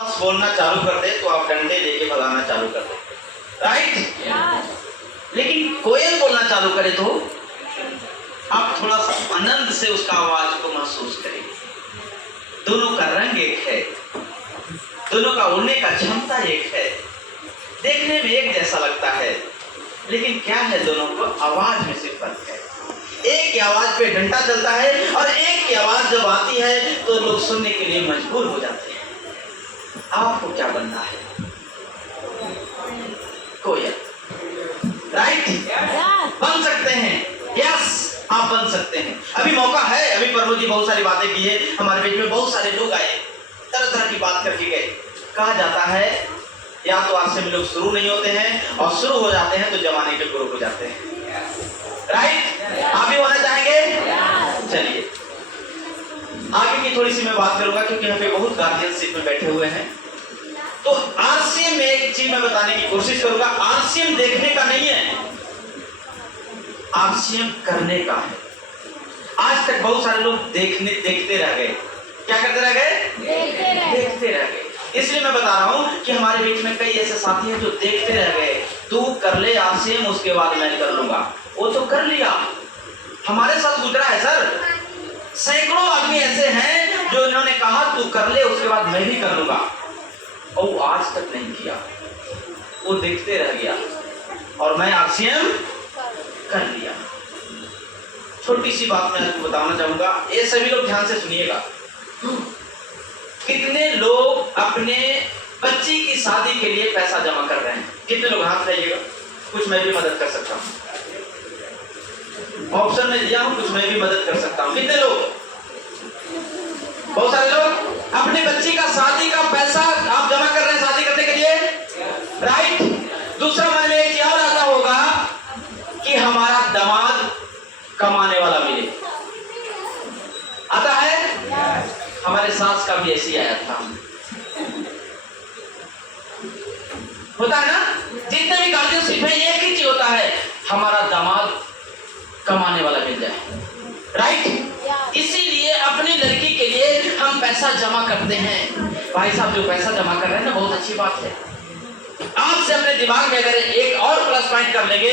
बोलना चालू कर दे तो आप डंडे लेके भगाना चालू कर दे, राइट? लेकिन कोयल बोलना चालू करे तो आप थोड़ा सा आनंद से उसका आवाज को महसूस करेंगे। दोनों का रंग एक है, दोनों का उड़ने का क्षमता एक है, देखने में एक जैसा लगता है, लेकिन क्या है, दोनों को आवाज में से फर्क है। एक की आवाज पे डंडा चलता है और एक की आवाज जब आती है तो लोग सुनने के लिए मजबूर हो जाते हैं। आपको क्या बनना है? कोयल, राइट? बन सकते हैं, यस, आप बन सकते हैं। अभी मौका है। अभी प्रभु जी बहुत सारी बातें की है, हमारे बीच में बहुत सारे लोग आए, तरह तरह की बात करके गए। कहा जाता है या तो आपसे लोग शुरू नहीं होते हैं और शुरू हो जाते हैं तो जमाने के गुरु हो जाते हैं, राइट? आप भी होना चाहेंगे? चलिए आगे की थोड़ी सी मैं बात करूंगा क्योंकि यहाँ पे बहुत गार्जियनशिप में बैठे हुए हैं। तो आरसीएम में एक चीज मैं बताने की कोशिश करूंगा। आरसीएम देखने का नहीं है, आरसीएम करने का है। आज तक बहुत सारे लोग देखते रह गए। क्या करते रह गए? देखते रह गए। इसलिए मैं बता रहा हूं कि हमारे बीच में कई ऐसे साथी हैं जो देखते रह गए। तू कर ले आरसीएम, उसके बाद मैं कर लूंगा। वो तो कर लिया, हमारे साथ गुजरा है सर। सैकड़ों आदमी ऐसे हैं जो इन्होंने कहा तू कर ले, उसके बाद मैं भी कर लूंगा, और वो आज तक नहीं किया। वो देखते रह गया और मैं आरसीएम कर लिया। छोटी सी बात मैं आपको बताना चाहूंगा, ये सभी लोग ध्यान से सुनिएगा। कितने लोग अपने बच्ची की शादी के लिए पैसा जमा कर रहे हैं? कितने लोग? हाथ उठाइएगा। कुछ मैं भी मदद कर सकता हूँ, ऑप्शन में दिया हूं, कुछ मैं भी मदद कर सकता हूं। कितने लोग? बहुत सारे लोग अपनी बच्ची का शादी का पैसा आप जमा कर रहे हैं शादी करने के लिए, राइट? दूसरा मन में एक याद आता होगा कि हमारा दामाद कमाने वाला मिले। आता है? हमारे सास का भी ऐसी आया था। होता है ना? जितने भी गार्जियनशिप है एक ही चीज होता है, हमारा दामाद कमाने वाला मिल जाए, राइट? इसीलिए अपनी लड़की के लिए हम पैसा जमा करते हैं। भाई साहब जो पैसा जमा कर रहे हैं ना, बहुत अच्छी बात है। आप से अपने दिमाग में अगर एक और प्लस पॉइंट कर लेंगे,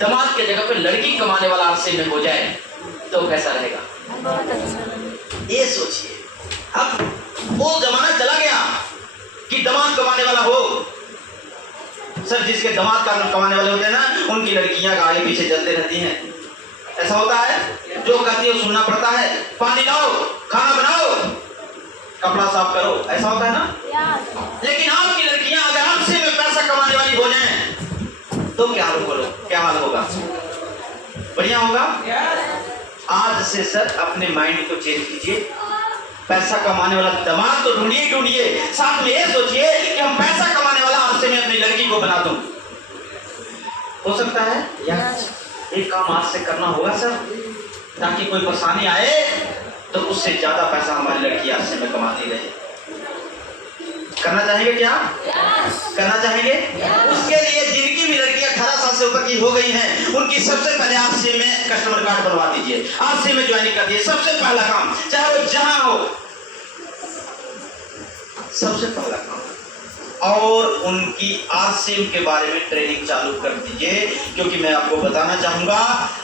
दामाद के जगह पे लड़की कमाने वाला आपसे में हो जाए तो कैसा रहेगा? ये सोचिए। अब वो जमाना चला गया कि दामाद कमाने वाला हो। सर जिसके दामाद कमाने वाले होते हैं ना, उनकी लड़कियां आगे पीछे चलते रहती हैं। ऐसा होता है, जो कहती है सुनना पड़ता है। पानी लाओ, खाना बनाओ, कपड़ा साफ करो, ऐसा होता है ना? लेकिन आपकी लड़कियां अगर आपसे में पैसा कमाने वाली हो जाएं तो क्या हाल होगा? बढ़िया होगा? आज से सर अपने माइंड को चेंज कीजिए। पैसा कमाने वाला दामाद तो ढूंढिए, साथ में ये सोचिए कि हम पैसा कमाने वाला आपसे मैं अपनी लड़की को बना दूं। हो सकता है यार एक काम आज से करना होगा सर, ताकि कोई परेशानी आए तो उससे ज्यादा पैसा हमारी लड़की आज से में कमाती रहे। करना चाहेंगे क्या? करना चाहेंगे? उसके लिए जिनकी भी लड़कियां 18 साल से ऊपर की हो गई हैं, उनकी सबसे पहले आपसे में कस्टमर कार्ड बनवा दीजिए, आपसे में ज्वाइनिंग कर दीजिए। सबसे पहला काम, चाहे वो जहां हो, सबसे पहला काम। और उनकी आरसीएम के बारे में ट्रेनिंग चालू कर दीजिए, क्योंकि मैं आपको बताना चाहूंगा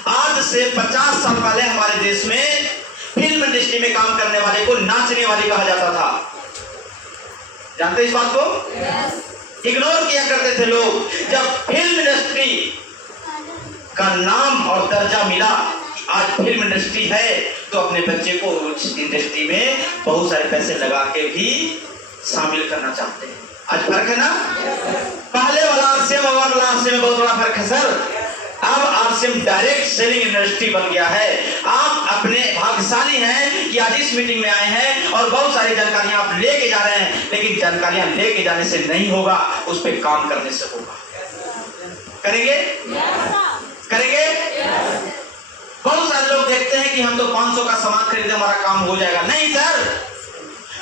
आज से 50 साल पहले हमारे देश में फिल्म इंडस्ट्री में काम करने वाले को नाचने वाली कहा जाता था। जानते इस बात को? इग्नोर किया करते थे लोग। जब फिल्म इंडस्ट्री का नाम और दर्जा मिला, आज फिल्म इंडस्ट्री है, तो अपने बच्चे को उस इंडस्ट्री में बहुत सारे पैसे लगा के भी शामिल करना चाहते हैं। आज फर्क है ना? पहले वाला आरसीएम और वाला आरसीएम में बहुत बड़ा फर्क है सर। अब आरसीएम डायरेक्ट सेलिंग इंडस्ट्री बन गया है। आप अपने भाग्यशाली हैं कि आज इस मीटिंग में आए हैं और बहुत सारी जानकारियां आप लेके जा रहे हैं, लेकिन जानकारियां लेके जाने से नहीं होगा, उस पर काम करने से होगा। करेंगे? करेंगे? बहुत सारे लोग देखते हैं कि हम तो 500 का सामान खरीदे हमारा काम हो जाएगा। नहीं सर,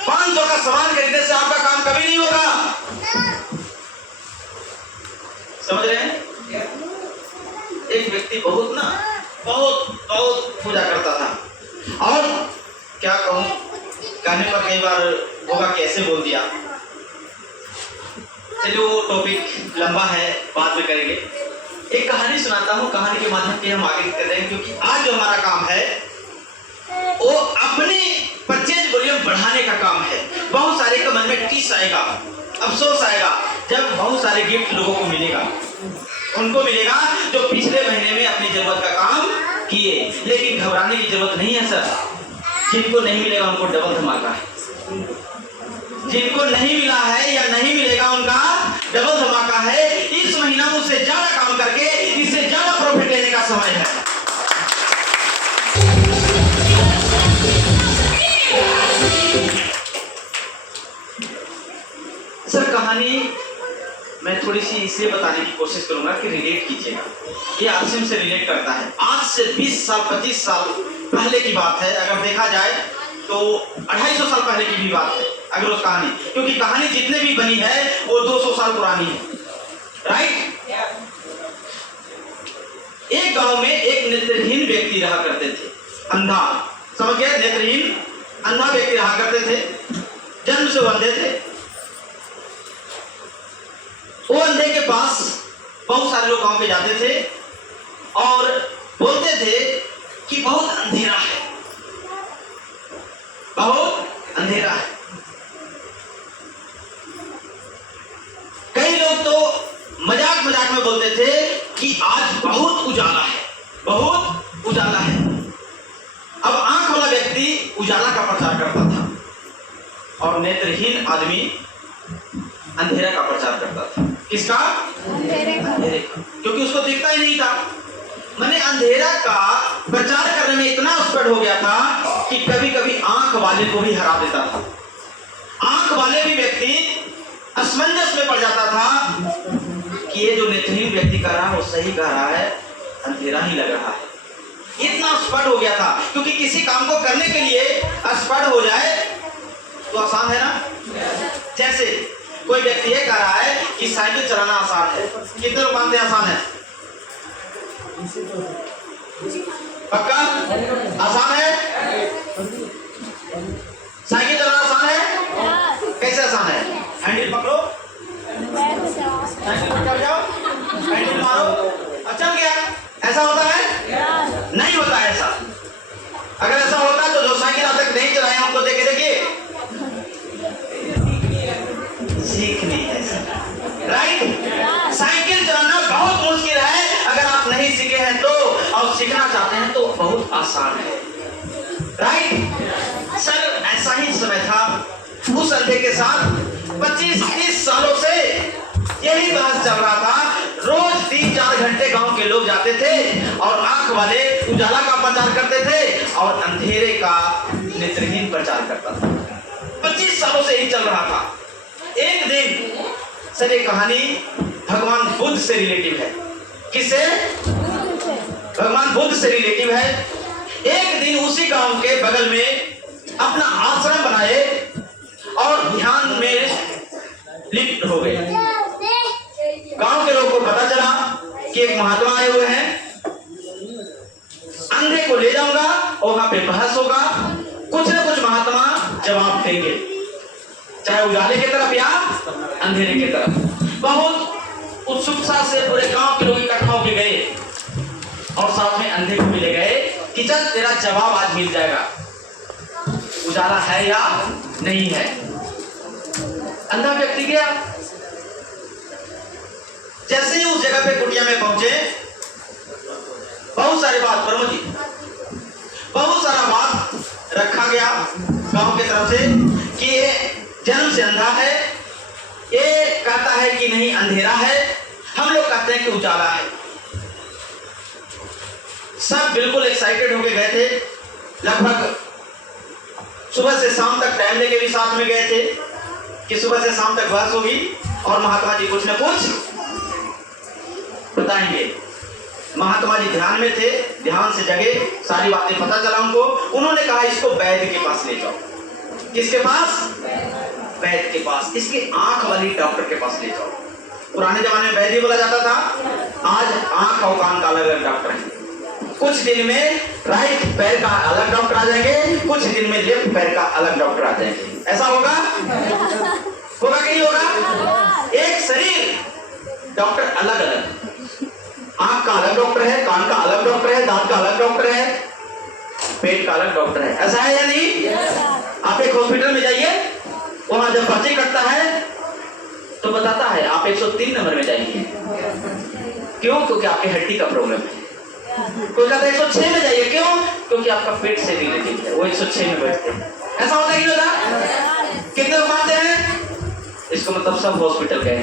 500 का सामान खरीदने से आपका काम कभी नहीं होगा। समझ रहे हैं? एक व्यक्ति बहुत पूजा करता था, और क्या कहूं, कहने पर कई बार होगा कि ऐसे बोल दिया। चलिए वो टॉपिक लंबा है, बाद में करेंगे। एक कहानी सुनाता हूँ, कहानी के माध्यम से हम आगे कर रहे हैं, क्योंकि आज जो हमारा काम है वो अपने परचेज वॉल्यूम बढ़ाने का काम है। बहुत सारे के मन में टीस आएगा, अफसोस आएगा जब बहुत सारे गिफ्ट लोगों को मिलेगा, उनको मिलेगा जो पिछले महीने में अपनी जरूरत का काम किए। लेकिन घबराने की जरूरत नहीं है सर, जिनको नहीं मिलेगा उनको डबल धमाका है। जिनको नहीं मिला है या नहीं मिलेगा उनका डबल धमाका है। इस महीना में उससे ज्यादा काम करके इससे ज्यादा प्रॉफिट लेने का समय है। सर कहानी मैं थोड़ी सी इसलिए बताने की कोशिश करूंगा कि रिलेट कीजिएगा। ये आसिम से रिलेट करता है। आज से 20 साल 25 साल पहले की बात है। अगर देखा जाए तो 250 साल पहले की भी बात है अगर उस कहानी, क्योंकि कहानी जितने भी बनी है वो 200 साल पुरानी है, राइट। एक गांव में एक नेत्रहीन व्यक्ति रहा करते थे, अंधा, समझ गए, नेत्रहीन अंधा व्यक्ति रहा करते थे, जन्म से अंधे थे। वो अंधे के पास बहुत सारे लोग गांव पे जाते थे और बोलते थे कि बहुत अंधेरा है, बहुत अंधेरा है। कई लोग तो मजाक मजाक में बोलते थे कि आज बहुत उजाला है, बहुत उजाला है। अब आंख वाला व्यक्ति उजाला का प्रचार करता था और नेत्रहीन आदमी अंधेरा का प्रचार करता था। किसका? अंधेरे का, क्योंकि उसको दिखता ही नहीं था। मैंने अंधेरा का प्रचार करने में इतना एक्सपर्ट हो गया था कि कभी कभी आंख वाले को भी हरा देता था। आंख वाले भी व्यक्ति असमंजस में पड़ जाता था कि ये जो नेत्रहीन व्यक्ति कर रहा है वो सही कह रहा है, अंधेरा ही लग रहा है। इतना एक्सपर्ट हो गया था, क्योंकि किसी काम को करने के लिए एक्सपर्ट हो जाए तो आसान है ना। जैसे कोई व्यक्ति ये कह रहा है कि साइकिल चलाना आसान है, कितने लोग मानते हैं आसान है? पक्का आसान है? साइकिल चलाना आसान है? कैसे आसान है? हैंडल पकड़ो, साइकिल पर चढ़ जाओ, हैंडल मारो, अच्छा क्या ऐसा होता है? नहीं होता ऐसा। अगर ऐसा होता तो जो साइकिल अब तक नहीं चलाए उनको देखे देखिए, सीखनी है राइट। साइकिल चलाना बहुत मुश्किल है, अगर आप नहीं सीखे हैं तो, और सीखना चाहते हैं तो बहुत आसान है, राइट। सर ऐसा ही समय था उस अंधे के साथ। 25-30 सालों से यही बहस चल रहा था। रोज 3-4 घंटे गांव के लोग जाते थे और आंख वाले उजाला का प्रचार करते थे और अंधेरे का नेत्रहीन प्रचार करता था। 25 सालों से ही चल रहा था। एक दिन सर ये कहानी भगवान बुद्ध से रिलेटिव है। किससे? भगवान बुद्ध से रिलेटिव है। एक दिन उसी गांव के बगल में अपना आश्रम बनाए और ध्यान में लिप्त हो गए। गांव के लोगों को पता चला कि एक महात्मा आए हुए हैं, अंधे को ले जाऊंगा और वहां पे बहस होगा, कुछ न कुछ महात्मा जवाब देंगे, चाहे उजाले की तरफ या अंधेरे की तरफ। बहुत उत्सुकता से पूरे गांव के लोग इकट्ठा होकर गए और साथ में अंधे को भी ले गए कि चल तेरा जवाब आज मिल जाएगा, उजाला है या नहीं है। अंधा व्यक्ति गया। जैसे ही उस जगह पे कुटिया में पहुंचे, बहुत सारी बात प्रभु जी, बहुत सारा बात रखा गया गांव की तरफ से कि ये जन्म से अंधा है, ये कहता है कि नहीं अंधेरा है, हम लोग कहते हैं कि उजाला है। सब बिल्कुल एक्साइटेड होके गए थे। लगभग सुबह से शाम तक टाइम लेके भी साथ में गए थे कि सुबह से शाम तक बहस होगी और महात्मा जी कुछ न कुछ बताएंगे। महात्मा जी ध्यान में थे, ध्यान से जगे, सारी बातें पता चला उनको। उन्होंने कहा इसको वैद्य के पास ले जाओ। किसके पास? वैद्य के पास, इसके आंख वाली डॉक्टर के पास ले जाओ। पुराने जमाने में वैद्य बोला जाता था, आज आंख और कान का अलग अलग डॉक्टर है। कुछ दिन में राइट पैर का अलग डॉक्टर आ जाएंगे, कुछ दिन में लेफ्ट पैर का अलग डॉक्टर आ जाएंगे। ऐसा होगा? होगा कि नहीं होगा? एक शरीर डॉक्टर अलग अलग, आंख का अलग डॉक्टर है, कान का अलग डॉक्टर है, दांत का अलग डॉक्टर है, पेट का अलग डॉक्टर है। ऐसा है या नहीं? आप एक हॉस्पिटल में जाइए, वहां जब पर्ची कटता है तो बताता है आप 103 नंबर में जाइए। क्यों? क्योंकि आपकी हड्डी का प्रॉब्लम है। कोई कहता है 106 में जाइए। क्यों? क्योंकि आपका पेट से रिलेटेड है, वो 106 में बैठते हैं। ऐसा होता है कि नहीं होता? कितने लोग मानते हैं इसको? मतलब सब हॉस्पिटल गए।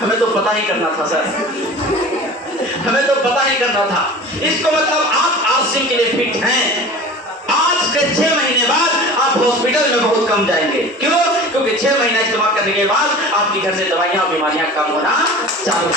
हमें तो पता ही करना था सर, हमें तो पता ही करना था। इसको मतलब आप आरसीएम के लिए फिट हैं। आज के 6 महीने बाद आप हॉस्पिटल में बहुत कम जाएंगे। क्यों? क्योंकि 6 महीना इस्तेमाल करने के बाद आपके घर से दवाइयां बीमारियां कम होना चालू।